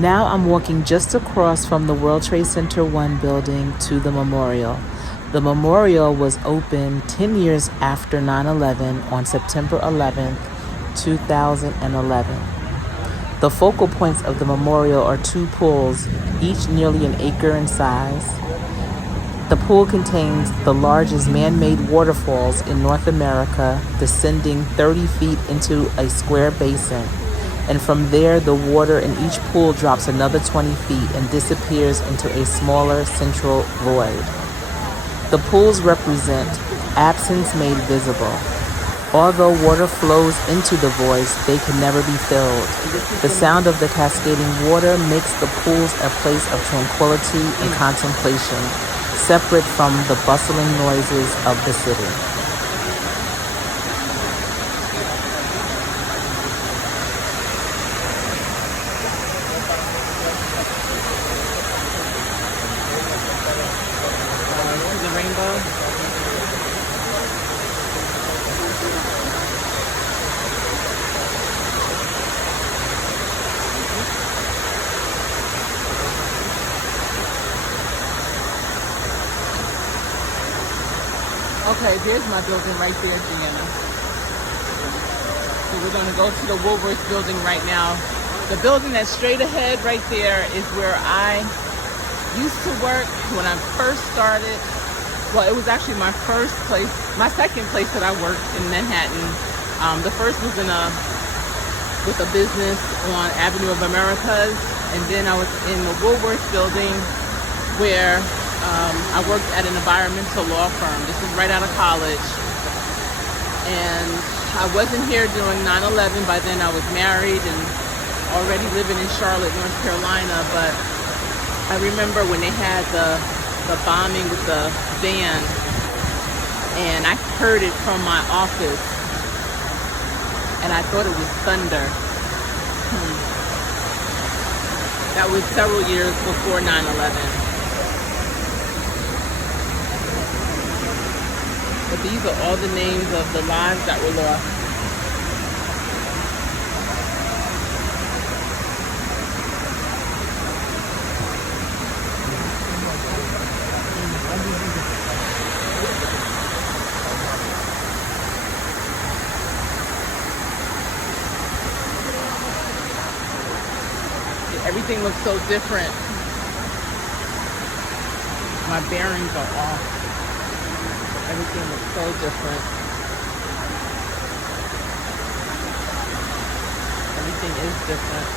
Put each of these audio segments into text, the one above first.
Now I'm walking just across from the World Trade Center 1 building to the memorial. The memorial was opened 10 years after 9/11 on September 11th, 2011. The focal points of the memorial are two pools, each nearly an acre in size. The pool contains the largest man-made waterfalls in North America, descending 30 feet into a square basin. And from there, the water in each pool drops another 20 feet and disappears into a smaller central void. The pools represent absence made visible. Although water flows into the voids, they can never be filled. The sound of the cascading water makes the pools a place of tranquility and contemplation, separate from the bustling noises of the city. The rainbow. Okay, there's my building right there, Deanna. So we're gonna go to the Woolworth building right now. The building that's straight ahead right there is where I used to work when I first started. Well, it was actually my first place, my second place that I worked in Manhattan. The first was with a business on Avenue of Americas, and then I was in the Woolworth building where I worked at an environmental law firm. This was right out of college, and I wasn't here during 9/11. By then I was married and already living in Charlotte, North Carolina, but I remember when they had the bombing with the van, and I heard it from my office, and I thought it was thunder. That was several years before 9/11. But these are all the names of the lives that were lost. Everything looks so different. My bearings are off. Everything looks so different. Everything is different.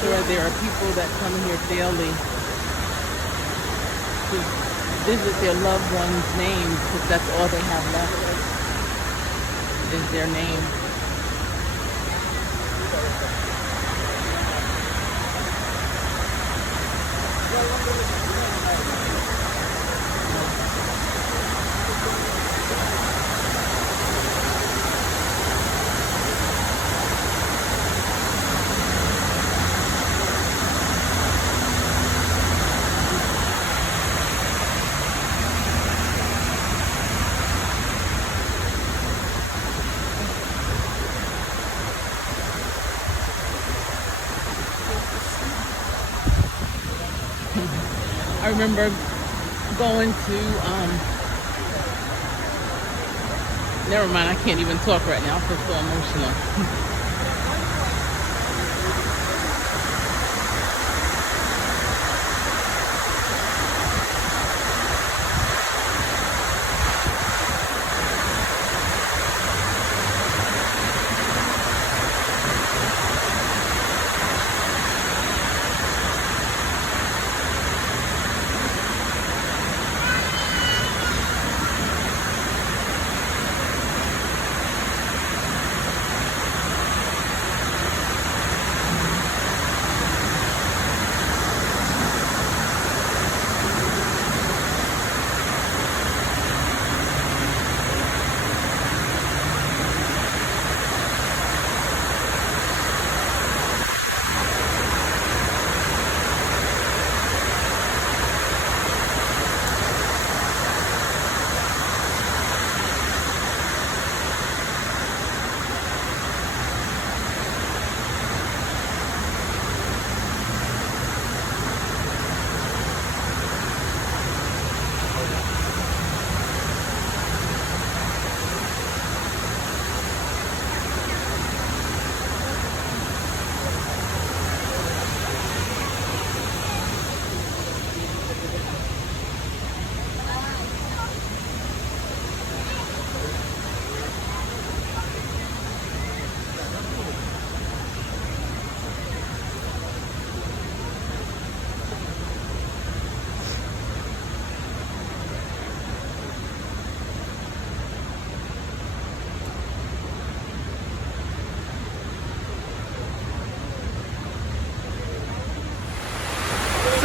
Sure, there are people that come here daily to visit their loved ones' names, because that's all they have left is their name. I remember going to, never mind, I can't even talk right now. I feel so emotional.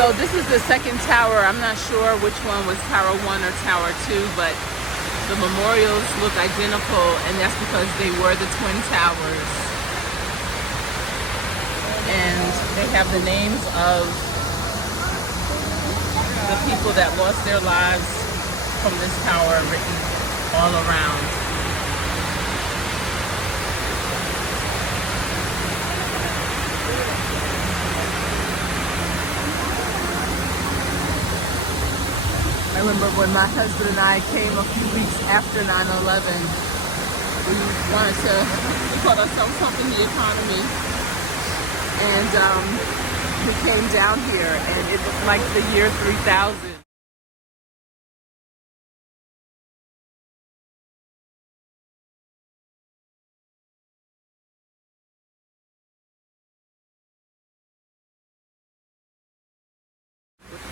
So this is the second tower. I'm not sure which one was Tower 1 or Tower 2, but the memorials look identical, and that's because they were the twin towers. And they have the names of the people that lost their lives from this tower written all around. I remember when my husband and I came a few weeks after 9/11, we called ourselves Pumping the Economy, and we came down here, and it looked like the year 3000.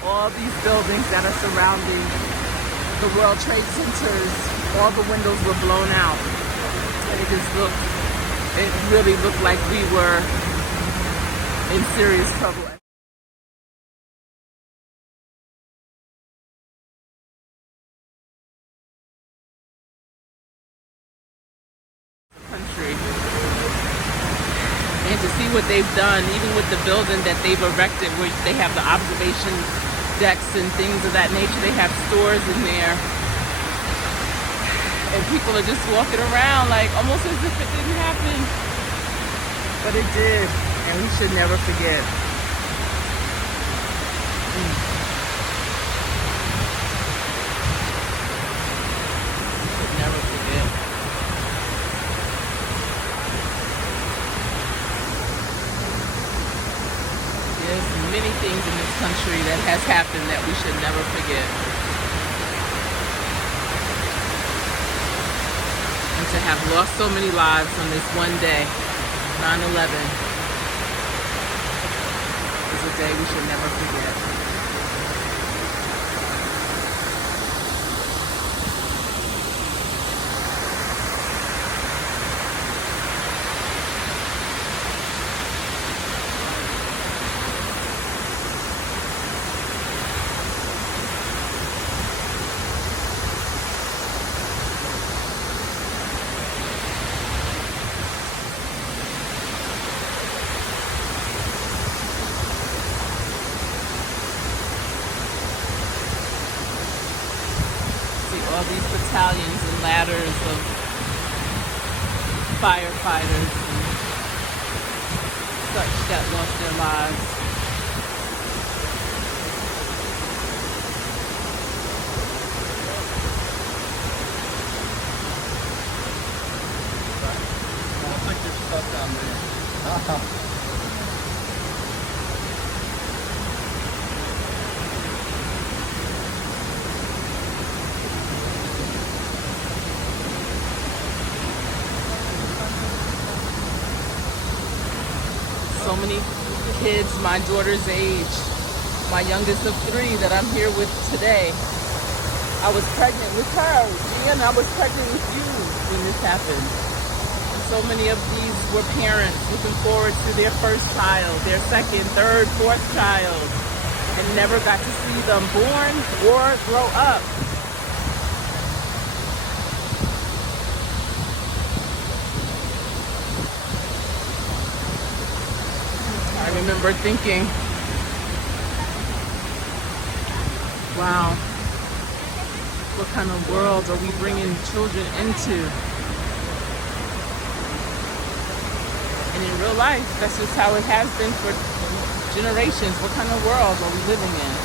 All these buildings that are surrounding the World Trade Centers, all the windows were blown out. And it really looked like we were in serious trouble. Country. And to see what they've done, even with the building that they've erected, where they have the observation decks and things of that nature. They have stores in there, and people are just walking around like almost as if it didn't happen, but it did, and we should never forget. Should never forget. There's many things in this country that has happened that we should never forget. And to have lost so many lives on this one day, 9/11, is a day we should never forget. All these battalions and ladders of firefighters and such that lost their lives. Looks like there's stuff down there. So many kids my daughter's age, my youngest of 3 that I'm here with today. I was pregnant with her, and I was pregnant with you when this happened. And so many of these were parents looking forward to their first child, their second, third, fourth child, and never got to see them born or grow up. I remember thinking, wow, what kind of world are we bringing children into? And in real life, that's just how it has been for generations. What kind of world are we living in?